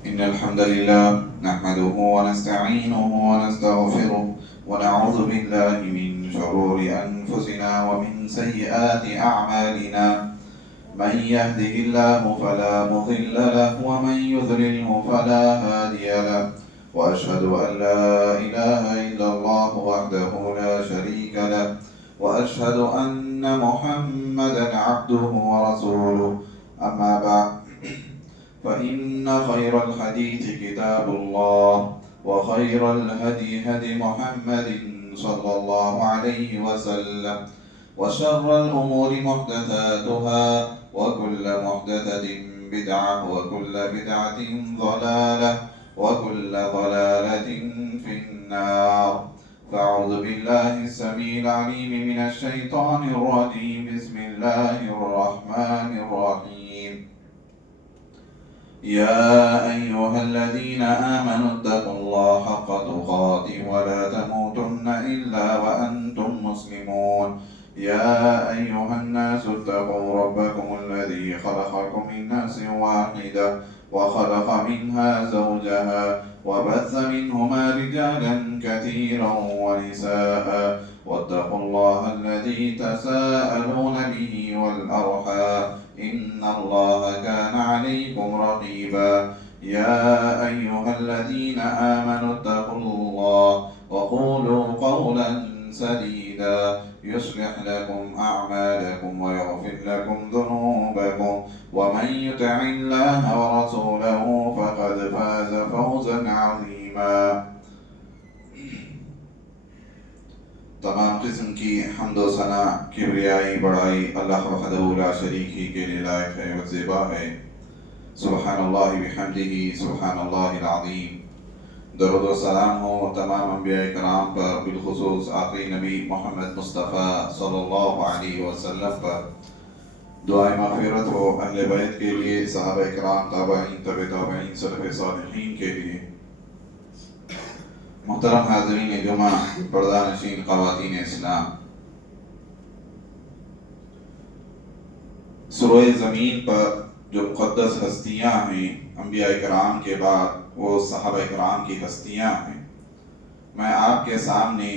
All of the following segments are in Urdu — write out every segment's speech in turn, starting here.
إن الحمد لله نحمده ونستعينه ونستغفره ونعوذ بالله من شرور أنفسنا ومن سيئات أعمالنا. من يهده الله فلا مضل له ومن يضلله فلا هادي له، وأشهد أن لا إله إلا الله وحده لا شريك له، وأشهد أن محمدا عبده ورسوله. أما بعد، فإن خير الحديث كتاب الله، وخير الهدي هدي محمد صلى الله عليه وسلم، وشر الأمور محدثاتها، وكل محدثة بدعة، وكل بدعة ضلالة، وكل ضلالة في النار. فأعوذ بالله السميع العليم من الشيطان الرجيم. بسم الله الرحمن الرحيم. يا أيها الذين آمنوا اتقوا الله حق تقاته ولا تموتن إلا وأنتم مسلمون. يا أيها الناس اتقوا ربكم الذي خلقكم من نفس واحدة وخلق منها زوجها وبث منهما رجالا كثيرا ونساء، واتقوا الله الذي تساءلون به والأرحام، إن الله كان عليكم رقيبا. يا أيها الذين آمنوا اتقوا الله وقولوا قولا سديدا يصلح لكم أعمالكم ويغفر لكم ذنوبكم، ومن يطع الله ورسوله فقد فاز فوزا عظيما. تمام قسم کی حمد و ثنا، کبریائی، بڑائی اللہ وحدہ لا شریک ہی کے لیے لائق ہے اور زیبا ہے۔ سبحان اللہ بحمدہ، سبحان اللہ العظیم۔ درود و سلام ہو تمام انبیاء کرام پر، بالخصوص آخری نبی محمد مصطفیٰ صلی اللہ علیہ وسلم پر۔ دعائے مغفرت ہو اہل بیت کے لیے، صحابہ کرام، تابعین، تبع تابعین، سلف صالحین کے لیے۔ محترم حاضرین جمعہ، پردہ نشین خواتین اسلام، سروئے زمین پر جو مقدس ہستیاں ہیں انبیاء کرام کے بعد، وہ صحابہ کرام کی ہستیاں ہیں۔ میں آپ کے سامنے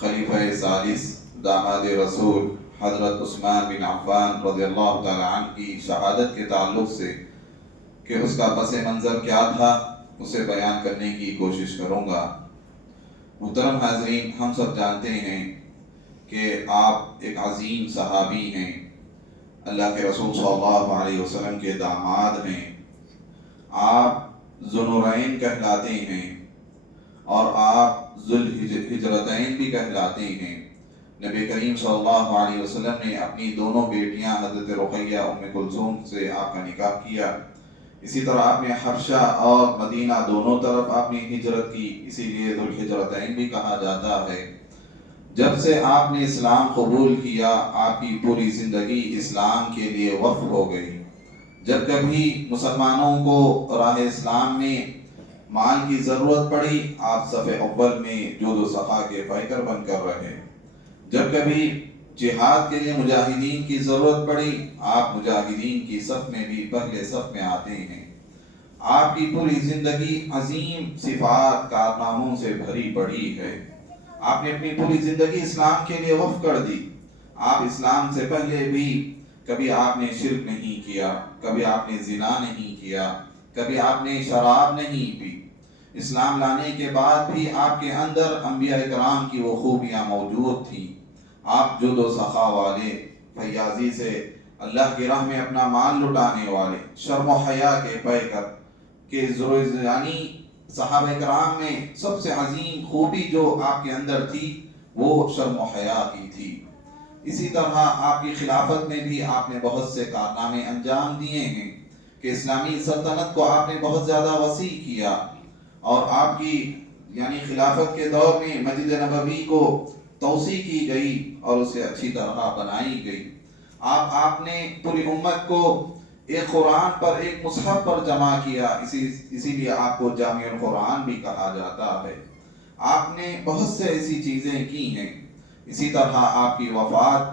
خلیفہ ثالث داماد رسول حضرت عثمان بن عفان رضی اللہ تعالی عنہ کی شہادت کے تعلق سے کہ اس کا پس منظر کیا تھا اسے بیان کرنے کی کوشش کروں گا۔ محترم حاضرین، ہم سب جانتے ہیں کہ آپ ایک عظیم صحابی ہیں، اللہ کے رسول صلی اللہ علیہ وسلم کے داماد ہیں، آپ ذوالنورین کہلاتے ہیں اور آپ ذوالہجرتین بھی کہلاتے ہیں۔ نبی کریم صلی اللہ علیہ وسلم نے اپنی دونوں بیٹیاں حضرت رقیہ ام کلثوم سے آپ کا نکاح کیا۔ اسی طرح آپ نے حبشہ اور مدینہ دونوں طرف آپ نے ہجرت کی، اسی لیے ذوالہجرتین بھی کہا جاتا ہے۔ جب سے آپ نے اسلام قبول کیا، آپ کی پوری زندگی اسلام کے لیے وقف ہو گئی۔ جب کبھی مسلمانوں کو راہ اسلام میں مال کی ضرورت پڑی، آپ صف اول میں جود و سخا کے پیکر بن کر رہے۔ جب کبھی جہاد کے لیے مجاہدین کی ضرورت پڑی، آپ مجاہدین کی صف میں بھی پہلے صف میں آتے ہیں۔ آپ کی پوری زندگی عظیم صفات کارناموں سے بھری پڑی ہے۔ آپ نے اپنی پوری زندگی اسلام کے لیے وقف کر دی۔ آپ اسلام سے پہلے بھی کبھی آپ نے شرک نہیں کیا، کبھی آپ نے زنا نہیں کیا، کبھی آپ نے شراب نہیں پی۔ اسلام لانے کے بعد بھی آپ کے اندر انبیاء کرام کی وہ خوبیاں موجود تھیں۔ آپ جود و سخا والے، فیاضی سے اللہ کی راہ میں اپنا مال لٹانے والے، شرم و حیا کے پیکر کہ یعنی صحابہ کرام میں سب سے عظیم خوبی جو آپ کے اندر تھی وہ شرم و حیا کی تھی۔ اسی طرح آپ کی خلافت میں بھی آپ نے بہت سے کارنامے انجام دیے ہیں کہ اسلامی سلطنت کو آپ نے بہت زیادہ وسیع کیا، اور آپ کی یعنی خلافت کے دور میں مسجد نبوی کو توسیع کی گئی اور اسے اچھی طرح بنائی گئی۔ آپ نے پوری امت کو ایک قرآن پر، ایک مصحف پر جمع کیا، اسی لیے آپ کو جامع القرآن بھی کہا جاتا ہے۔ آپ نے بہت سے ایسی چیزیں کی ہیں۔ اسی طرح آپ کی وفات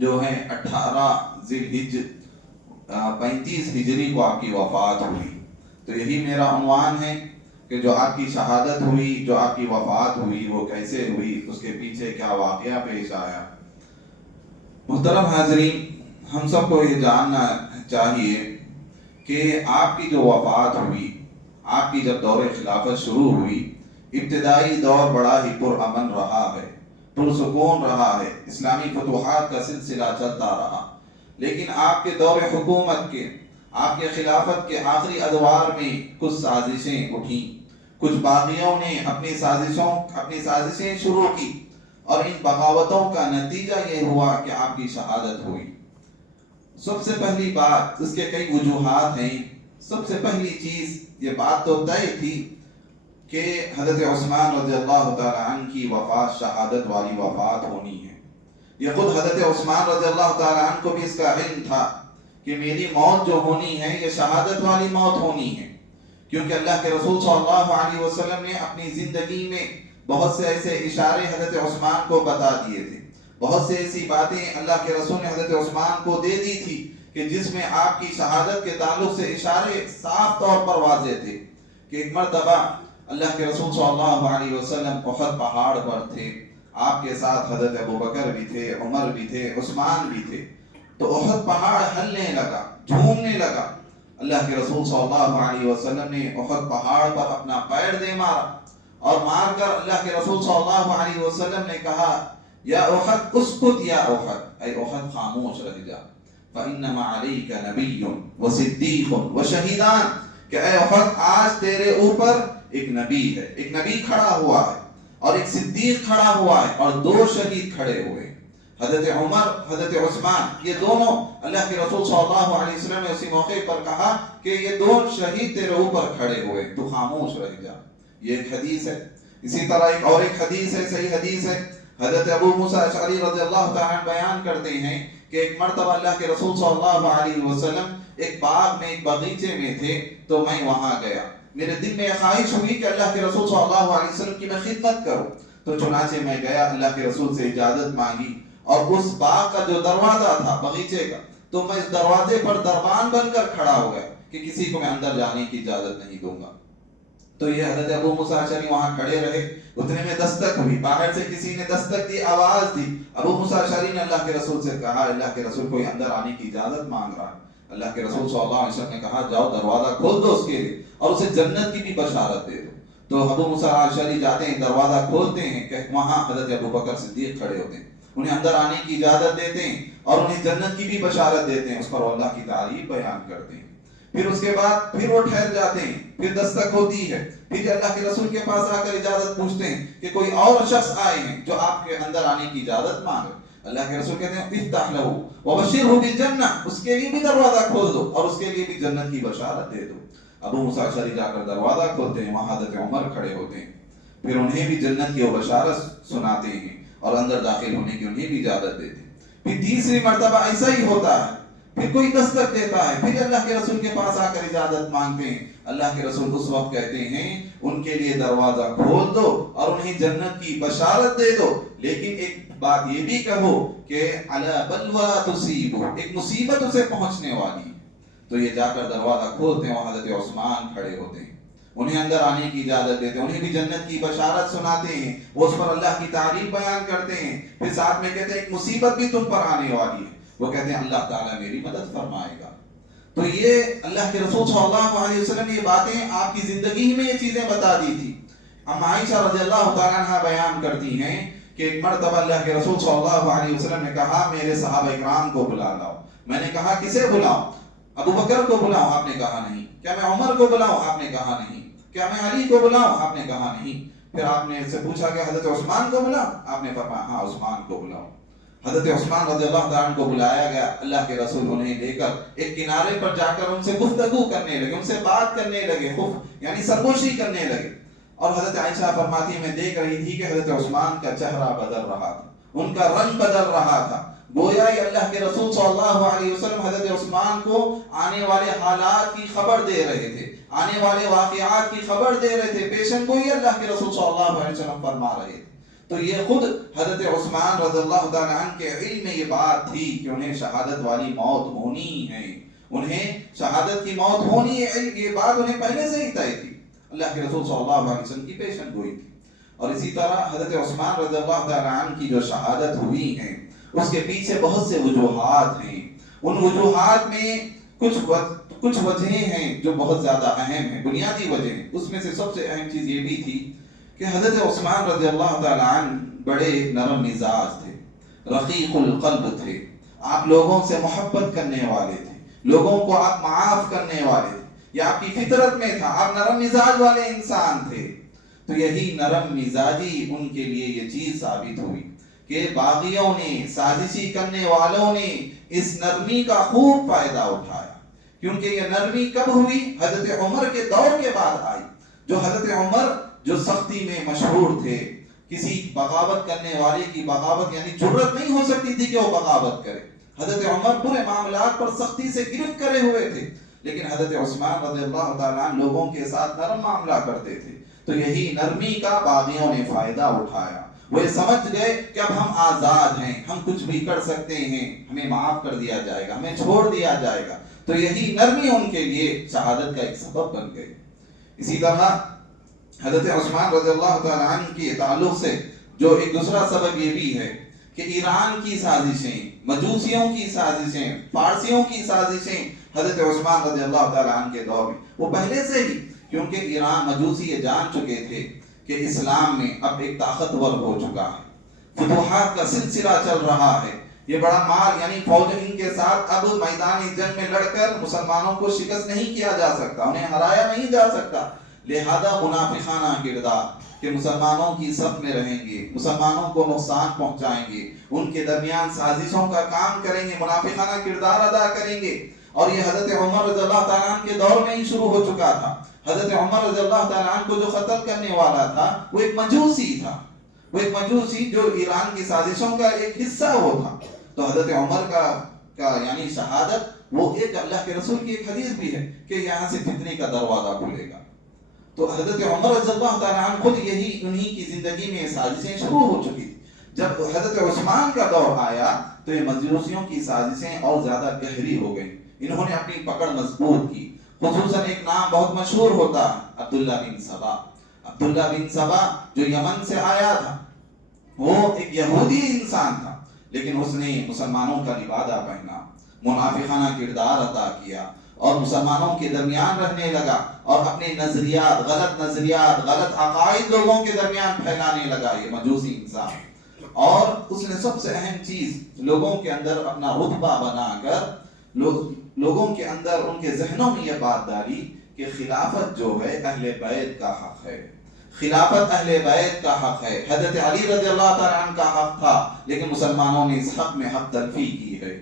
جو ہے 18 ذی الحجہ 35 ہجری کو آپ کی وفات ہوئی۔ تو یہی میرا عنوان ہے کہ جو آپ کی شہادت ہوئی، جو آپ کی وفات ہوئی، وہ کیسے ہوئی، اس کے پیچھے کیا واقعہ پیش آیا۔ محترم حاضرین، ہم سب کو یہ جاننا چاہیے کہ آپ کی جو وفات ہوئی، آپ کی جب دور خلافت شروع ہوئی، ابتدائی دور بڑا ہی پرامن رہا ہے، پرسکون رہا ہے، اسلامی فتوحات کا سلسلہ چلتا رہا، لیکن آپ کے دور حکومت کے، آپ کے خلافت کے آخری ادوار میں کچھ سازشیں اٹھیں، کچھ باغیوں نے اپنی سازشیں شروع کی، اور ان بغاوتوں کا نتیجہ یہ ہوا کہ آپ کی شہادت ہوئی۔ سب سے پہلی بات، اس کے کئی وجوہات ہیں، سب سے پہلی چیز یہ بات تو طے تھی کہ حضرت عثمان رضی اللہ تعالیٰ عنہ کی وفات شہادت والی وفات ہونی ہے۔ یہ خود حضرت عثمان رضی اللہ تعالیٰ عنہ کو بھی اس کا علم تھا کہ میری موت جو ہونی ہے یہ شہادت والی موت ہونی ہے، کیونکہ اللہ کے رسول صلی اللہ علیہ وسلم نے اپنی زندگی میں بہت سے ایسے اشارے حضرت عثمان کو بتا دیے تھے، بہت سے ایسی باتیں اللہ کے رسول نے حضرت عثمان کو دے دی تھی کہ جس میں آپ کی شہادت کے تعلق سے اشارے صاف طور پر واضح تھے۔ کہ ایک مرتبہ اللہ کے رسول صلی اللہ علیہ وسلم احد پہاڑ پر تھے، آپ کے ساتھ حضرت ابوبکر بھی تھے، عمر بھی تھے، عثمان بھی تھے، تو احد پہاڑ ہلنے لگا، جھومنے لگا۔ اللہ کے رسول صلی اللہ علیہ وسلم نے احد پہاڑ پر اپنا پیر دے مارا، اور مار کر اللہ کے رسول صلی اللہ علیہ وسلم نے کہا، یا احد اسکت یا احد، اے احد خاموش رہ جا، فَإِنَّمَا عَلَيْكَ نَبِيٌّ وَصِدِّيقٌ وَشَهِدَانٌ، کہ اے احد آج تیرے اوپر ایک نبی ہے، ایک نبی کھڑا ہوا ہے، اور ایک صدیق کھڑا ہوا ہے، اور دو شہید کھڑے ہوئے، حضرت عمر، حضرت عثمان، یہ دونوں اللہ کے رسول صلی اللہ علیہ وسلم نے اسی موقع پر کہا کہ یہ دو شہید تیرے اوپر کھڑے ہوئے، تو خاموش رہ جا۔ یہ ایک حدیث ہے۔ اسی طرح ایک حدیث ہے، صحیح حدیث ہے، حضرت ابو موسیٰ اشعری رضی اللہ تعالیٰ عنہ بیان کرتے ہیں کہ ایک مرتبہ اللہ کے رسول صلی اللہ علیہ وسلم ایک باغ میں، ایک باغیچے میں تھے، تو میں وہاں گیا، میرے دل میں خواہش ہوئی کہ اللہ کے رسول صلی اللہ علیہ وسلم کی میں خدمت کروں، تو چنانچہ میں گیا، اللہ کے رسول سے اجازت مانگی، اور اس باغ کا جو دروازہ تھا باغیچے کا، تو میں اس دروازے پر دربان بن کر کھڑا ہو گیا کہ کسی کو میں اندر جانے کی اجازت نہیں دوں گا۔ تو یہ حضرت ابو موسیٰ اشعری وہاں کھڑے رہے، اتنے میں دستک ہوئی، باہر سے کسی نے دستک دی، آواز دی، ابو موسیٰ اشعری نے اللہ کے رسول سے کہا، اللہ کے رسول کوئی اندر آنے کی اجازت مانگ رہا ہے۔ اللہ کے رسول صلی اللہ علیہ وسلم نے کہا، جاؤ دروازہ کھول دو اس کے لیے، اور اسے جنت کی بھی بشارت دے دو۔ تو ابو موسیٰ اشعری جاتے ہیں، دروازہ کھولتے ہیں کہ وہاں حضرت ابوبکر صدیق کھڑے ہوتے ہیں، انہیں اندر آنے کی اجازت دیتے ہیں، اور انہیں جنت کی بھی بشارت دیتے ہیں، اس پر اللہ کی تعریف بیان کرتے ہیں۔ پھر اس کے بعد پھر وہ ٹھہر جاتے ہیں، پھر دستک ہوتی ہے، پھر اللہ کے رسول کے پاس آ کر اجازت پوچھتے ہیں کہ کوئی اور شخص آئے ہیں جو آپ کے اندر آنے کی اجازت مانگے۔ اللہ کے رسول کہتے ہیں، افتح لہ وبشرہ بالجنہ، اس کے لیے بھی دروازہ کھول دو اور اس کے لیے بھی جنت کی بشارت دے دو۔ ابو موسیٰ اشعری جا کر دروازہ کھولتے ہیں، وہاں حضرت عمر کھڑے ہوتے ہیں، پھر انہیں بھی جنت کی وہ بشارت سناتے ہیں اور اندر داخل ہونے کی انہیں بھی اجازت دیتے ہیں۔ پھر تیسری مرتبہ ایسا ہی ہوتا ہے، پھر کوئی دستک دیتا ہے، پھر اللہ کے رسول کے پاس آ کر اجازت مانگتے ہیں، اللہ کے رسول اس وقت کہتے ہیں ان کے لیے دروازہ کھول دو اور انہیں جنت کی بشارت دے دو، لیکن ایک بات یہ بھی کہو کہ علی بلوى تصیبہ، ایک مصیبت اسے پہنچنے والی ہے۔ تو یہ جا کر دروازہ کھولتے ہیں، وہاں حضرت عثمان کھڑے ہوتے ہیں، انہیں اندر آنے کی اجازت دیتے ہیں، انہیں بھی جنت کی بشارت سناتے ہیں، وہ اس پر اللہ کی تعریف بیان کرتے ہیں، پھر ساتھ میں کہتے ہیں ایک مصیبت بھی تم پر آنے والی ہے، وہ کہتے ہیں اللہ تعالیٰ میری مدد فرمائے گا۔ تو یہ اللہ کے رسول صلی اللہ علیہ وسلم نے یہ باتیں آپ کی زندگی میں یہ چیزیں بتا دی تھی۔ ام عائشہ رضی اللہ تعالیٰ عنہ بیان کرتی ہیں کہ ایک مرتبہ اللہ کے رسول صلی اللہ علیہ وسلم نے کہا میرے صحابہ اکرام کو بلا لاؤ۔ میں نے کہا کسے بلاؤں؟ ابو بکر کو بلاؤں؟ آپ نے کہا نہیں۔ کیا میں عمر کو بلاؤں؟ آپ نے کہا نہیں۔ کیا میں علی کو بلاؤں؟ آپ نے کہا نہیں۔ پھر آپ نے سے پوچھا کہ حضرت عثمان کو بلاؤں؟ آپ نے فرمایا ہاں عثمان کو بلاؤ۔ حضرت عثمان رضی اللہ تعالیٰ عنہ کو بلایا گیا، اللہ کے رسول انہیں لے کر ایک کنارے پر جا کر ان سے گفتگو کرنے لگے، ان سے بات کرنے لگے، یعنی سرگوشی کرنے لگے، اور حضرت عائشہ فرماتی میں دیکھ رہی تھی کہ حضرت عثمان کا چہرہ بدل رہا تھا، ان کا رنگ بدل رہا تھا، گویا یہ اللہ کے رسول صلی اللہ علیہ وسلم حضرت عثمان کو آنے والے حالات کی خبر دے رہے تھے، آنے والے واقعات کی خبر دے رہے تھے، پیشن گوئی اللہ کے رسول صلی اللہ علیہ وسلم فرما رہے تھے۔ تو یہ خود حضرت عثمان رضی اللہ تعالیٰ عنہ کے علم میں یہ بات تھی کہ انہیں شہادت والی موت ہونی ہے، انہیں شہادت کی موت ہونی ہے، یہ بات انہیں پہلے سے ہی طے تھی، اللہ کے رسول صلی اللہ علیہ وسلم کی پیشن گوئی تھی۔ اور اسی طرح حضرت عثمان رضی اللہ تعالیٰ عنہ کی جو شہادت ہوئی ہے اس کے پیچھے بہت سے وجوہات ہیں، ان وجوہات میں کچھ وجہیں ہیں جو بہت زیادہ اہم ہیں، بنیادی وجہ ہیں۔ اس میں سے سب سے اہم چیز یہ بھی تھی کہ حضرت عثمان رضی اللہ تعالیٰ عنہ بڑے نرم مزاج تھے، رقیق القلب تھے، آپ لوگوں سے محبت کرنے والے تھے، لوگوں کو آپ معاف کرنے والے تھے، یہ آپ کی فطرت میں تھا، آپ نرم مزاج والے انسان تھے۔ تو یہی نرم مزاجی ان کے لیے یہ چیز ثابت ہوئی کہ باغیوں نے، سازشی کرنے والوں نے اس نرمی کا خوب فائدہ اٹھایا، کیونکہ یہ نرمی کب ہوئی؟ حضرت عمر کے دور کے بعد آئی، جو حضرت عمر جو سختی میں مشہور تھے، کسی بغاوت کرنے والے کی بغاوت یعنی جرت نہیں ہو سکتی تھی کہ وہ بغاوت کرے، حضرت عمر پورے معاملات پر سختی سے گرفت کرے ہوئے تھے، لیکن حضرت عثمان رضی اللہ تعالیٰ عنہ لوگوں کے ساتھ نرم معاملہ کرتے تھے۔ تو یہی نرمی کا باغیوں نے فائدہ اٹھایا، وہ یہ سمجھ گئے کہ اب ہم آزاد ہیں، ہم کچھ بھی کر سکتے ہیں، ہمیں معاف کر دیا جائے گا، ہمیں چھوڑ دیا جائے گا۔ تو یہی نرمی ان کے لیے شہادت کا ایک سبب بن گئی۔ اسی طرح حضرت عثمان رضی اللہ تعالیٰ عنہ کے تعلق سے جو ایک دوسرا سبب یہ بھی ہے کہ ایران کی سازشیں، مجوسیوں کی سازشیں، فارسیوں کی سازشیں حضرت عثمان رضی اللہ تعالیٰ عنہ کے دور میں وہ پہلے سے ہی، کیونکہ ایران مجوسی یہ جان چکے تھے کہ اسلام میں اب ایک طاقتور ہو چکا ہے، فتوحات کا سلسلہ چل رہا ہے، یہ بڑا مال یعنی فوج ان کے ساتھ اب میدان جنگ میں لڑ کر مسلمانوں کو شکست نہیں کیا جا سکتا، انہیں ہرایا نہیں جا سکتا، لہذا منافقانہ کردار کہ مسلمانوں کی صف میں رہیں گے، مسلمانوں کو نقصان پہنچائیں گے، ان کے درمیان سازشوں کا کام کریں گے، منافقانہ کردار ادا کریں گے۔ اور یہ حضرت عمر رضی اللہ تعالیٰ عنہ کے دور میں ہی شروع ہو چکا تھا۔ حضرت عمر رضی اللہ تعالیٰ عنہ کو جو قتل کرنے والا تھا وہ ایک مجوسی تھا، وہ ایک مجوسی جو ایران کی سازشوں کا ایک حصہ وہ تھا۔ تو حضرت عمر کا یعنی شہادت وہ ایک اللہ کے رسول کی ایک حدیث بھی ہے کہ یہاں سے فتنے کا دروازہ کھلے گا۔ تو حضرت عمر رضی اللہ تعالیٰ عنہ خود یہی انہی کی زندگی میں سازشیں شروع ہو چکی تھی۔ جب حضرت عثمان کا دور آیا تو یہ مجوسیوں کی سازشیں اور زیادہ گہری ہو گئیں، انہوں نے اپنی پکڑ مضبوط کی۔ خصوصاً ایک نام بہت مشہور ہوتا ہے عبداللہ بن سبا۔ عبداللہ بن سبا جو یمن سے آیا تھا، وہ ایک یہودی انسان تھا، لیکن اس نے مسلمانوں کا لبادہ پہنا، منافقانہ کردار ادا کیا اور مسلمانوں کے درمیان رہنے لگا اور اپنے نظریات، غلط عقائد لوگوں کے درمیان پھیلانے لگا، یہ مجوسی انسان۔ اور اس نے سب سے اہم چیز لوگوں کے اندر اپنا رتبہ بنا کر لوگوں کے اندر ان کے ذہنوں میں یہ بات ڈالی کہ خلافت جو ہے اہل بیت کا حق ہے، خلافت اہل بیت کا حق ہے، حضرت علی رضی اللہ تعالیٰ عنہ کا حق تھا، لیکن مسلمانوں نے اس حق میں حق تلفی کی ہے۔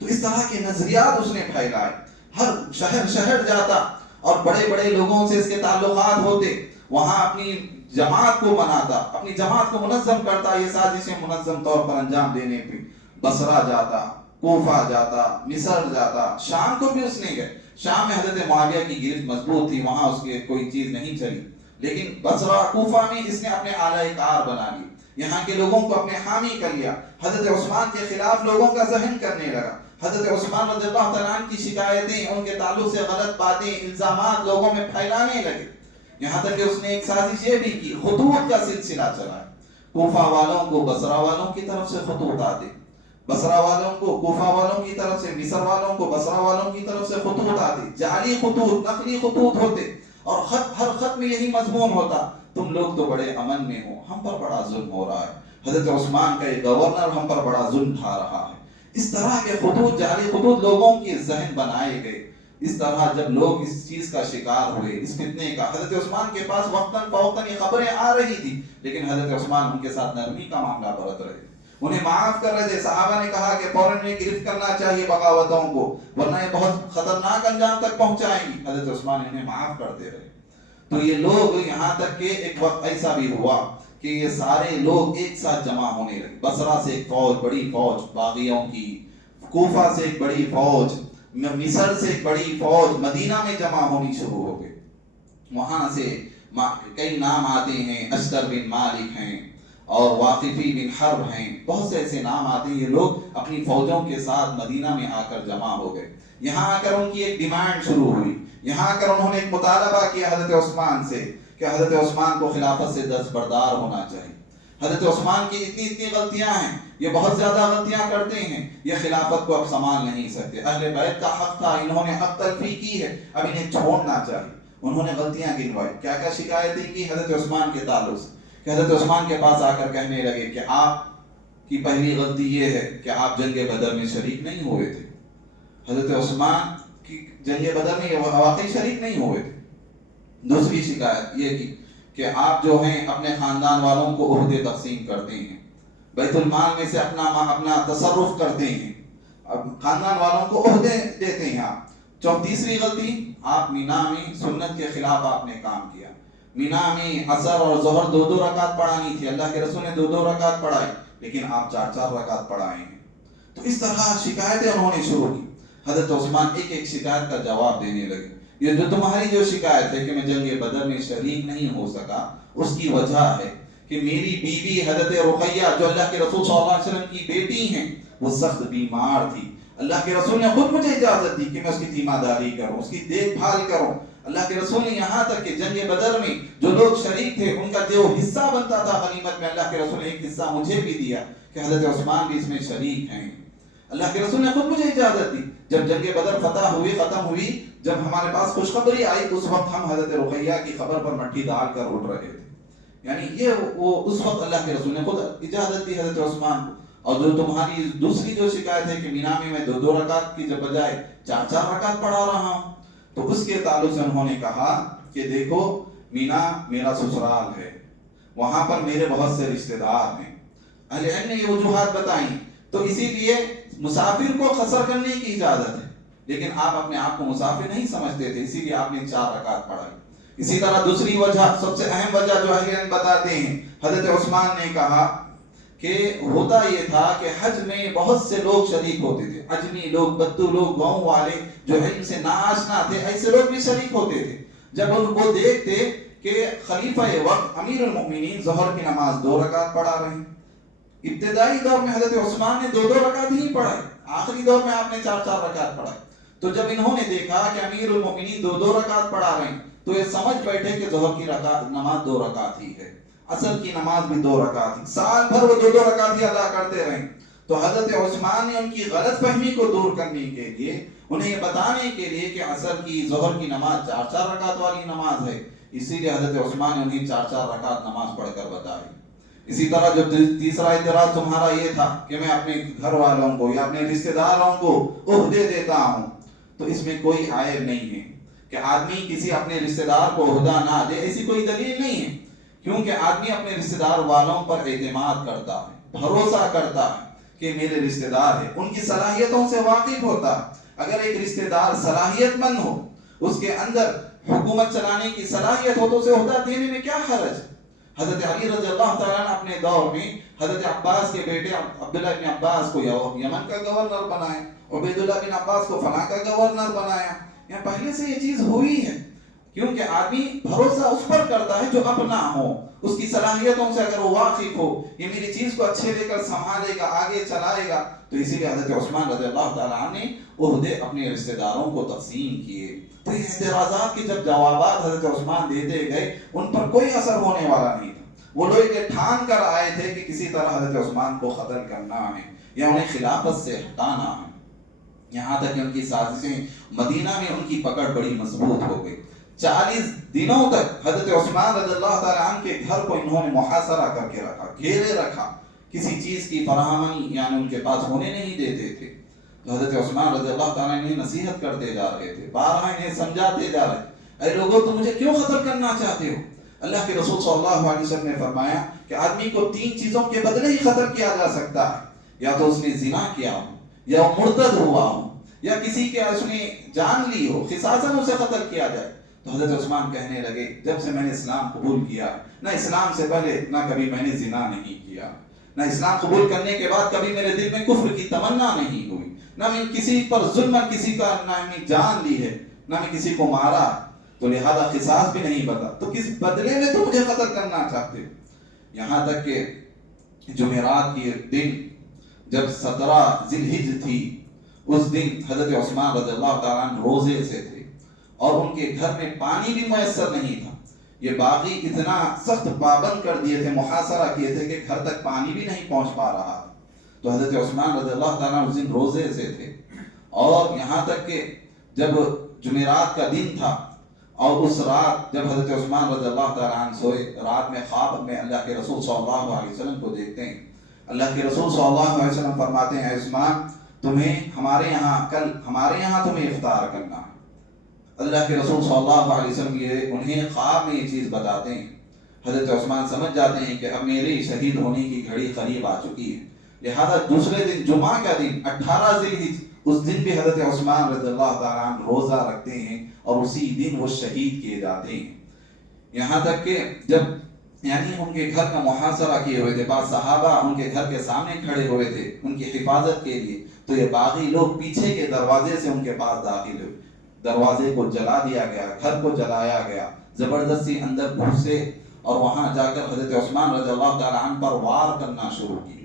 تو اس طرح کے نظریات اس نے پھیلائے، ہر شہر جاتا اور بڑے بڑے لوگوں سے اس کے تعلقات ہوتے، وہاں اپنی جماعت کو بناتا، اپنی جماعت کو منظم کرتا، یہ سازشیں منظم طور پر انجام دینے پہ بصرہ جاتا، کوفہ جاتا، مصر جاتا، شام کو بھی اس نے گئے۔ شام میں حضرت معاویہ کی گرفت مضبوط تھی، وہاں اس کے کوئی چیز نہیں چلی، لیکن بصرہ، کوفہ میں اس نے اپنے اعلی کار بنا لی، یہاں کے لوگوں کو اپنے حامی کر لیا، حضرت عثمان کے خلاف لوگوں کا ذہن کرنے لگا، حضرت عثمان رضی اللہ تعالیٰ عنہ کی شکایتیں، ان کے تعلق سے غلط باتیں، الزامات لوگوں میں پھیلانے لگے، یہاں تک کہ اس نے ایک سازش یہ بھی کی، خطوط کا سلسلہ چلا، کوفہ والوں کو بصرہ والوں کی طرف سے خطوط آتے، بصرہ والوں کو کوفہ والوں کی طرف سے، مصر والوں کو بصرہ والوں کی طرف سے خطوط آتے، جعلی خطوط، نقلی خطوط ہوتے، اور ہر خط میں یہی مضمون ہوتا، تم لوگ تو بڑے امن میں ہو، ہم پر بڑا ظلم ہو رہا ہے، حضرت عثمان کا ایک گورنر ہم پر بڑا ظلم ڈھا رہا ہے۔ اس طرح کے خطوط، جعلی خطوط لوگوں کے ذہن بنائے گئے۔ اس طرح جب لوگ اس چیز کا شکار ہوئے، اس فتنے کا، حضرت عثمان کے پاس وقتاً فوقتاً یہ خبریں آ رہی تھی، لیکن حضرت عثمان ان کے ساتھ نرمی کا معاملہ برت رہے، انہیں معاف کر رہے تھے۔ صحابہ نے کہا کہ فوراً انہیں گرفت کرنا چاہیے بغاوتوں کو، ورنہ یہ بہت خطرناک انجام تک پہنچائیں گی، حضرت عثمان انہیں معاف کرتے رہے۔ تو یہ لوگ یہاں تک کہ ایک وقت ایسا بھی ہوا کہ یہ سارے لوگ ایک ساتھ جمع ہونے لگے، بصرہ سے ایک فوج، بڑی فوج باغیوں کی، کوفہ سے ایک بڑی فوج، مصر سے ایک بڑی فوج مدینہ میں جمع ہونی شروع ہو گئی۔ وہاں سے کئی نام آتے ہیں، اشتر بن مالک ہیں اور واقفی بن حرب ہیں، بہت سے ایسے نام آتے ہیں، یہ لوگ اپنی فوجوں کے ساتھ مدینہ میں آ کر جمع ہو گئے۔ یہاں آ کر ان کی ایک ڈیمانڈ شروع ہوئی، یہاں آ کر انہوں نے ایک مطالبہ کیا حضرت عثمان سے کہ حضرت عثمان کو خلافت سے دستبردار ہونا چاہیے، حضرت عثمان کی اتنی غلطیاں ہیں، یہ بہت زیادہ غلطیاں کرتے ہیں، یہ خلافت کو اب سنبھال نہیں سکتے، اہل بیت کا حق تھا، انہوں نے حق تلفی کی ہے، اب انہیں چھوڑنا چاہیے۔ انہوں نے غلطیاں گنوائی، کیا کیا شکایتیں کی حضرت عثمان کے تعلق سے، کہ حضرت عثمان کے پاس آ کر کہنے لگے کہ آپ کی پہلی غلطی یہ ہے کہ آپ جنگ بدر میں شریک نہیں ہوئے تھے۔ حضرت عثمان کی جنگ بدر میں واقعی شریک نہیں ہوئے تھے۔ دوسری شکایت یہ کی کہ آپ جو ہیں اپنے خاندان والوں کو عہدے تقسیم کرتے ہیں، بیت المال میں سے اپنا تصرف کرتے ہیں، خاندان والوں کو عہدے دیتے ہیں آپ۔ تیسری غلطی، آپ مینا میں سنت کے خلاف آپ نے کام کیا، مینا میں عصر اور ظہر 2 رکعت پڑھانی تھی، اللہ کے رسول نے 2 رکعت پڑھائی، لیکن آپ 4 رکعت پڑھائے ہیں۔ تو اس طرح شکایتیں انہوں نے شروع کی۔ حضرت عثمان ایک ایک شکایت کا جواب دینے لگے، یہ جو تمہاری جو شکایت ہے کہ میں جنگ بدر میں شریک نہیں ہو سکا، اس کی وجہ ہے کہ میری بیوی حضرت رقیہ جو اللہ کے رسول صلی اللہ علیہ وسلم کی بیٹی ہیں، وہ سخت بیمار تھی، اللہ کے رسول نے خود مجھے اجازت دی کہ میں اس کی تیمہ داری کروں، اس کی دیکھ بھال کروں۔ اللہ کے رسول نے یہاں تک کہ جنگ بدر میں جو لوگ شریک تھے ان کا جو حصہ بنتا تھا غنیمت میں، اللہ کے رسول نے ایک حصہ مجھے بھی دیا کہ حضرت عثمان بھی اس میں شریک ہیں۔ اللہ کے رسول نے خود مجھے اجازت دی۔ جب جنگ بدر فتح ہوئی، ختم ہوئی، جب ہمارے پاس خوشخبری آئی، اس وقت ہم حضرت رقیہ کی خبر پر مٹی ڈال کر اٹھ رہے تھے۔ یعنی وہ اس وقت اللہ کے رسول نے خود اجازت دی حضرت عثمان کو۔ اور جو تمہاری دوسری جو شکایت ہے کہ مینا میں 2 رکعت کی جب بجائے 4 رکعت پڑھا رہا ہوں، تو اس کے تعلق سے انہوں نے کہا کہ دیکھو مینا میرا سسرال ہے، وہاں پر میرے بہت سے رشتہ دار ہیں، اہل علم نے یہ وجوہات بتائیں، تو اسی لیے مسافر کو قصر کرنے کی اجازت ہے، لیکن آپ اپنے آپ کو مسافر نہیں سمجھتے تھے، اسی لیے آپ نے 4 رکعت پڑھائی۔ اسی طرح دوسری وجہ، سب سے اہم وجہ جو اہل علم بتاتے ہیں، حضرت عثمان نے کہا کہ ہوتا یہ تھا کہ حج میں بہت سے لوگ شریک ہوتے تھے، اجمی لوگ، بدو لوگ، گاؤں والے جو علم سے ناآشنا تھے، ایسے لوگ بھی شریک ہوتے تھے۔ جب ان کو دیکھتے کہ خلیفہ وقت امیر المؤمنین ظہر کی نماز 2 رکعت پڑھا رہے ہیں، ابتدائی دور میں حضرت عثمان نے 2 رکعت ہی پڑھائی، آخری دور میں آپ نے 4 رکعت پڑھائی، تو جب انہوں نے دیکھا کہ امیر المؤمنین 2 رکعت پڑھا رہے ہیں، تو یہ سمجھ بیٹھے کہ ظہر کی نماز 2 رکعت ہی ہے، عصر کی نماز بھی 2 رکعت ہی، سال بھر وہ 2 رکعت ہی ادا کرتے رہے۔ تو حضرت عثمان نے ان کی غلط فہمی کو دور کرنے کے لیے، انہیں یہ بتانے کے لیے کہ عصر کی ظہر کی نماز 4 رکعت والی نماز ہے، اسی لیے حضرت عثمان نے انہیں 4 رکعت نماز پڑھ کر بتائی۔ اسی طرح جو تیسرا اعتراض تمہارا یہ تھا کہ میں اپنے گھر والوں کو یا اپنے رشتہ داروں کو عہدے دیتا ہوں، تو اس میں کوئی عیب نہیں ہے کہ آدمی کسی اپنے رشتہ دار کو عہدہ نہ دے، ایسی کوئی دلیل نہیں ہے، کیونکہ آدمی اپنے رشتہ دار والوں پر اعتماد کرتا ہے، بھروسہ کرتا ہے کہ میرے رشتہ دار ہیں، ان کی صلاحیتوں سے واقف ہوتا ہے۔ اگر ایک رشتہ دار صلاحیت مند ہو، اس کے اندر حکومت چلانے کی صلاحیت ہو، تو اسے عہدہ دینے میں کیا حرج ہے؟ حضرت علی رضی اللہ تعالیٰ نے اپنے دور میں حضرت عباس کے بیٹے عبداللہ بن عباس کو یمن کا گورنر بنایا، عبیداللہ بن عباس کو فلاں کا گورنر بنایا، یہاں پہلے سے یہ چیز ہوئی ہے، کیونکہ آدمی بھروسہ اس پر کرتا ہے جو اپنا ہو، اس کی صلاحیتوں سے اگر وہ واقف ہو، یہ میری چیز کو اچھے لے کر سنبھالے گا، آگے چلائے گا، تو اسی لیے حضرت عثمان رضی اللہ تعالیٰ نے عہدے اپنے رشتہ داروں کو تقسیم کیے۔ تو یہ اعتراضات کے جب جوابات حضرت عثمان دیتے گئے، ان پر کوئی اثر ہونے والا نہیں تھا، وہ لوگ یہ ٹھان کر آئے تھے کہ کسی طرح حضرت عثمان کو قتل کرنا ہے یا انہیں خلافت سے ہٹانا ہے، یہاں تک کہ ان کی سازشیں مدینہ میں ان کی پکڑ بڑی مضبوط ہو گئی۔ 40 دنوں تک حضرت عثمان رضی اللہ تعالیٰ عنہ کے گھر کو انہوں نے محاصرہ کر کے رکھا، گھیرے رکھا، کسی چیز کی فراہمی یعنی ان کے پاس ہونے نہیں دیتے تھے۔ تو حضرت عثمان رضی اللہ تعالیٰ عنہ نصیحت کرتے جا رہے تھے، بارہا انہیں سمجھاتے جا رہے، اے لوگو تم مجھے کیوں قتل کرنا چاہتے ہو؟ اللہ کے رسول صلی اللہ علیہ وسلم نے فرمایا کہ آدمی کو 3 چیزوں کے بدلے ہی قتل کیا جا سکتا ہے، یا تو اس نے زنا کیا ہو، یا وہ مرتد ہوا ہو، یا کسی کے اس نے جان لی ہو، قصاصاً اسے قتل کیا جائے۔ تو حضرت عثمان کہنے لگے جب سے میں نے اسلام قبول کیا، نہ اسلام سے پہلے نہ کبھی میں نے زنا نہیں کیا، نہ اسلام قبول کرنے کے بعد کبھی میرے دل میں کفر کی تمنا نہیں ہوئی، نہ میں کسی پر ظلم کسی کا نہ میں جان لی ہے، نہ میں کسی کو مارا، تو لہذا قصاص بھی نہیں بتا، تو کس بدلے میں تو مجھے قتل کرنا چاہتے ہو؟ یہاں تک کہ جمعرات کے دن جب 17 ذی الحجہ تھی، اس دن حضرت عثمان رضی اللہ تعالیٰ عنہ روزے سے تھے اور ان کے گھر میں پانی بھی میسر نہیں تھا. یہ باغی اتنا سخت پابند کر دیے تھے، محاصرہ کیے تھے کہ گھر تک پانی بھی نہیں پہنچ پا رہا. تو حضرت عثمان رضی اللہ تعالیٰ عنہ اس دن روزے سے تھے، اور یہاں تک کہ جب جمعرات کا دن تھا اور اس رات جب حضرت عثمان رضی اللہ تعالیٰ عنہ سوئے، رات میں خواب میں اللہ کے رسول صلی اللہ علیہ وسلم کو دیکھتے ہیں. اللہ کے رسول صلی اللہ علیہ وسلم فرماتے ہیں عثمان تمہیں ہمارے یہاں تمہیں افطار کرنا ہے. اللہ کے رسول صلی اللہ علیہ وسلم انہیں خواب میں یہ چیز بتاتے ہیں. حضرت عثمان سمجھ جاتے ہیں کہ اب میری شہید ہونے کی گھڑی قریب آ چکی ہے. لہذا دوسرے دن جمعہ کا دن 18 ذی الحجہ، اس دن بھی حضرت عثمان رضی اللہ تعالیٰ عنہ روزہ رکھتے ہیں اور اسی دن وہ شہید کیے جاتے ہیں. یہاں تک کہ جب یعنی ان کے گھر کا محاصرہ کیے ہوئے تھے، بعض صحابہ ان کے گھر کے سامنے کھڑے ہوئے تھے ان کی حفاظت کے لیے، تو یہ باغی لوگ پیچھے کے دروازے سے ان کے پاس داخل ہوئے. دروازے کو جلا دیا گیا، گھر کو جلایا گیا، زبردستی اندر گھسے اور وہاں جا کر حضرت عثمان رضی اللہ تعالیٰ عنہ پر وار کرنا شروع کی.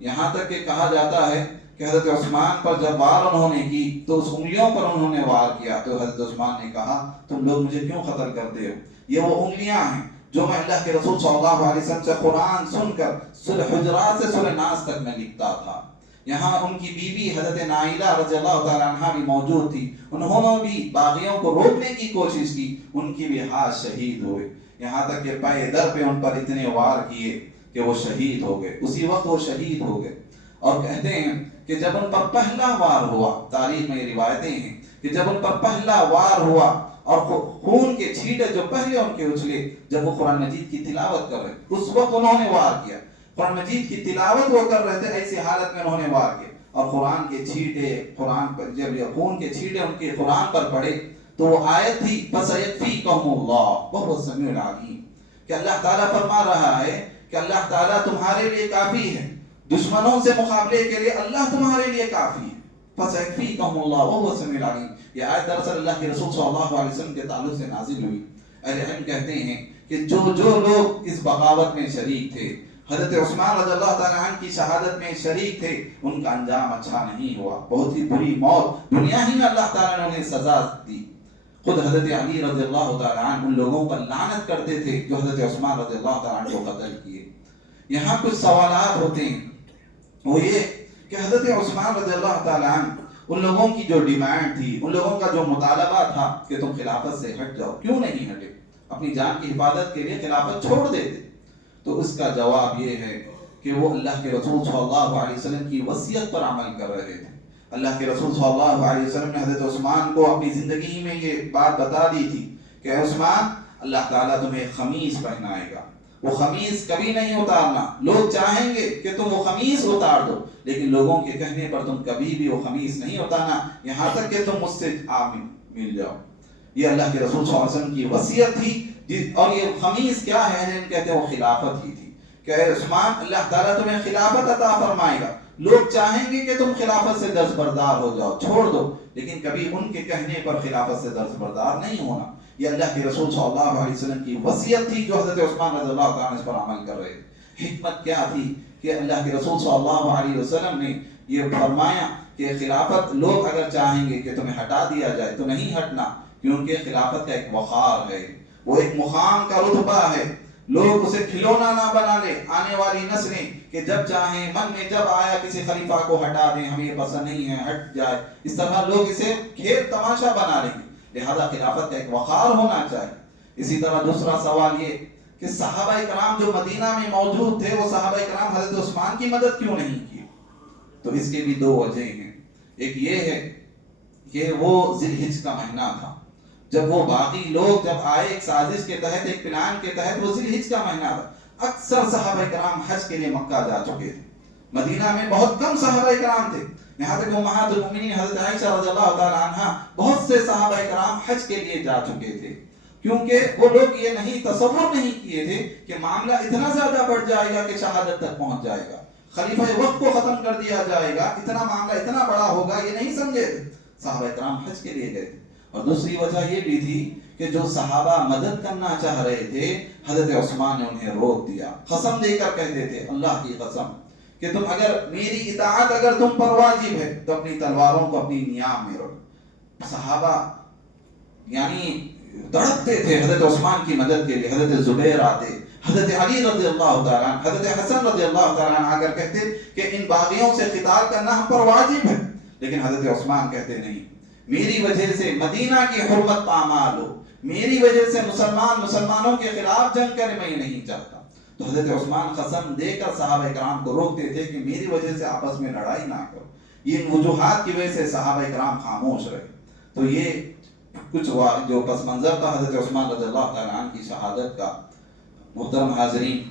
یہاں تک کہ کہا جاتا ہے کہ حضرت عثمان پر جب وار انہوں نے کی تو اس انگلیوں پر انہوں نے وار کیا. تو حضرت عثمان نے کہا تم لوگ مجھے کیوں قتل کرتے ہو؟ یہ وہ انگلیاں ہیں جو میں اللہ کے رسول صلی اللہ علیہ وسلم سے قرآن سن کر سورہ حجرات سے سورہ ناس تک میں لکھتا تھا. یہاں ان کی بیوی حضرت نائلہ رضی اللہ تعالیٰ عنہ بھی موجود تھی. انہوں نے بھی باغیوں کو روکنے کی کوشش کی، ان کی بھی ہاتھ شہید ہوئے. یہاں تک کہ پائے در پہ ان پر اتنے وار کیے کہ وہ شہید ہو گئے. اسی وقت وہ شہید ہو گئے. اور کہتے ہیں کہ جب ان پر پہلا وار ہوا، تاریخ میں یہ روایتیں ہیں کہ جب ان پر پہلا وار ہوا اور خون کے چھینٹے جو پہلے ان کے اچھلے، جب وہ قرآن مجید کی تلاوت کر رہے اس وقت انہوں نے وار کیا. قرآن مجید کی تلاوت وہ کر رہے تھے، ایسی حالت میں انہوں نے وار کیا اور قرآن کے چھینٹے، قرآن پر جب یہ خون کے چھینٹے ان کے قرآن پر پڑے تو وہ آیت تھی فَسَيَكْفِيكَهُمُ اللَّهُ وَهُوَ السَّمِيعُ الْعَلِيمُ کہ اللہ تعالیٰ فرما رہا ہے کہ اللہ تعالیٰ تمہارے لیے کافی ہے، دشمنوں سے مقابلے کے لیے اللہ تمہارے لیے کافی ہے. فَسَيَكْفِيكَهُمُ اللَّهُ وَهُوَ السَّمِيعُ الْعَلِيمُ. یہ آیت دراصل اللہ کے رسول صلی اللہ علیہ وسلم کے تعلق سے نازل ہوئی. اہل علم کہتے ہیں کہ جو لوگ اس بغاوت میں شریک تھے، حضرت عثمان رضی اللہ تعالیٰ عنہ کی شہادت میں شریک تھے، ان کا انجام اچھا نہیں ہوا. بہت ہی بری موت دنیا ہی میں اللہ تعالیٰ نے انہیں سزا دی. خود حضرت علی رضی اللہ تعالیٰ عنہ ان لوگوں پر لعنت کرتے تھے جو حضرت عثمان رضی اللہ تعالیٰ عنہ کو قتل کیے. یہاں کچھ سوالات ہوتے ہیں، وہ یہ کہ حضرت عثمان رضی اللہ تعالیٰ عنہ ان لوگوں کی جو ڈیمانڈ تھی، ان لوگوں کا جو مطالبہ تھا کہ تم خلافت سے ہٹ جاؤ، کیوں نہیں ہٹے؟ اپنی جان کی حفاظت کے لیے خلافت چھوڑ دیتے. تو اس کا جواب یہ ہے کہ وہ اللہ کے رسول صلی اللہ علیہ وسلم کی وصیت پر عمل کر رہے تھے. اللہ کے رسول صلی اللہ علیہ وسلم نے حضرت عثمان کو اپنی زندگی میں یہ بات بتا دی تھی کہ عثمان اللہ تعالیٰ تمہیں خمیس پہنائے گا، وہ خمیس کبھی نہیں اتارنا. لوگ چاہیں گے کہ تم وہ خمیس اتار دو، لیکن لوگوں کے کہنے پر تم کبھی بھی وہ خمیس نہیں اتارنا یہاں تک کہ تم مجھ سے مل جاؤ. یہ اللہ کے رسول صلی اللہ علیہ وسلم کی وصیت تھی. اور یہ خمیس کیا ہے؟ جن کہتے ہیں وہ خلافت ہی تھی کہ اے عثمان اللہ تعالیٰ تمہیں خلافت عطا فرمائے گا. لوگ چاہیں گے کہ تم خلافت سے دستبردار ہو جاؤ، چھوڑ دو، لیکن کبھی ان کے کہنے پر خلافت سے دستبردار نہیں ہونا. یہ اللہ کے رسول صلی اللہ علیہ وسلم کی وصیت تھی جو حضرت عثمان رضی اللہ تعالیٰ عنہ اس پر عمل کر رہے تھے. حکمت کیا تھی کہ اللہ کے رسول صلی اللہ علیہ وسلم نے یہ فرمایا کہ خلافت لوگ اگر چاہیں گے کہ تمہیں ہٹا دیا جائے تو نہیں ہٹنا، کیونکہ خلافت کا ایک وقار ہے، وہ ایک مقام کا رتبہ ہے. لوگ اسے کھلونا نہ بنا لے آنے والی نسلیں کہ جب چاہیں من میں جب آیا کسی خلیفہ کو ہٹا دیں، ہمیں یہ پسند نہیں ہے ہٹ جائے، اس طرح لوگ اسے کھیل تماشا بنا لیں گے. لہذا خلافت کا ایک وقار ہونا چاہیے. اسی طرح دوسرا سوال یہ کہ صحابہ کرام جو مدینہ میں موجود تھے وہ صحابہ کرام حضرت عثمان کی مدد کیوں نہیں کی؟ تو اس کے بھی دو وجہ ہیں. ایک یہ ہے کہ وہ ذی الحجہ کا مہینہ تھا، جب وہ باقی لوگ جب آئے ایک سازش کے تحت، ایک پلان کے تحت، وہ ذی الحجہ کا مہینہ تھا. اکثر صحابہ کرام حج کے لیے مکہ جا چکے تھے، مدینہ میں بہت کم صحابہ کرام تھے. یہاں تک امہات المؤمنین حضرت عائشہ رضی اللہ تعالی عنہا بہت سے صحابہ کرام حج کے لیے جا چکے تھے، کیونکہ وہ لوگ یہ نہیں تصور نہیں کیے تھے کہ معاملہ اتنا زیادہ بڑھ جائے گا کہ شہادت تک پہنچ جائے گا، خلیفہ وقت کو ختم کر دیا جائے گا، اتنا معاملہ اتنا بڑا ہوگا، یہ نہیں سمجھے تھے. صحابہ کرام حج کے لیے گئے تھے. اور دوسری وجہ یہ بھی تھی کہ جو صحابہ مدد کرنا چاہ رہے تھے حضرت عثمان نے انہیں روک دیا. قسم دے کر کہتے تھے اللہ کی قسم کہ تم اگر میری اطاعت اگر تم پر واجب ہے تو اپنی تلواروں کو اپنی نیام میں رکھو۔ صحابہ یعنی تڑپتے تھے حضرت عثمان کی مدد کے لیے، حضرت زبیر آتے، حضرت علی رضی اللہ تعالیٰ عنہ، حضرت حسن رضی اللہ تعالیٰ عنہ آ کر کہتے کہ ان باغیوں سے قتال کرنا ہم پر واجب ہے، لیکن حضرت عثمان کہتے نہیں، میری وجہ سے مدینہ کی حرمت پامال ہو، میری وجہ سے مسلمانوں کے خلاف جنگ کرے، میں یہ نہیں چاہتا۔ تو حضرت عثمان قسم دے کر صحابہ کرام کو روکتے تھے کہ میری وجہ سے آپس میں لڑائی نہ کرو۔ یہ وجوہات کی وجہ سے صحابہ کرام خاموش رہے۔ تو یہ کچھ جو پس منظر تھا حضرت عثمان رضی اللہ تعالیٰ عنہ کی شہادت کا۔ محترم حاضرین،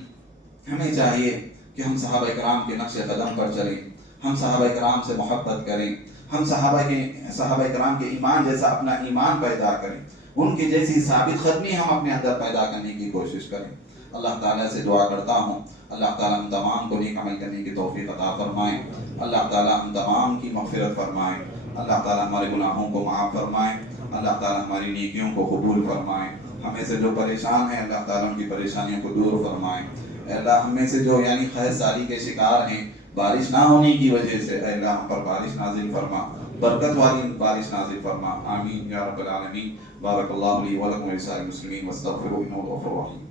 ہمیں چاہیے کہ ہم صحابہ کرام کے نقش قدم پر چلیں، ہم صحابہ کرام سے محبت کریں، ہم صحابہ کرام کے ایمان جیسا اپنا ایمان پیدا کریں، ان کی جیسی ثابت قدمی ہم اپنے اندر پیدا کرنے کی کوشش کریں۔ اللہ تعالیٰ سے دعا کرتا ہوں اللہ تعالیٰ ہم تمام کو نیک عمل کرنے کی توفیق عطا فرمائیں، اللہ تعالیٰ ہم تمام کی مغفرت فرمائیں، اللہ تعالیٰ ہمارے گناہوں کو معاف فرمائیں، اللہ تعالیٰ ہماری نیکیوں کو قبول فرمائیں، ہمیں سے جو پریشان ہیں اللہ تعالیٰ ان کی پریشانیوں کو دور فرمائیں، اے اللہ ہم میں سے جو یعنی قحط سالی کے شکار ہیں بارش نہ ہونے کی وجہ سے، اے اللہ ہم پر بارش نازل فرما، برکت والی بارش نازل فرما، آمین یا رب العالمین۔ بارک اللہ لی ولکم ولسائر المسلمین واستغفروہ انہ هو الغفور الرحیم۔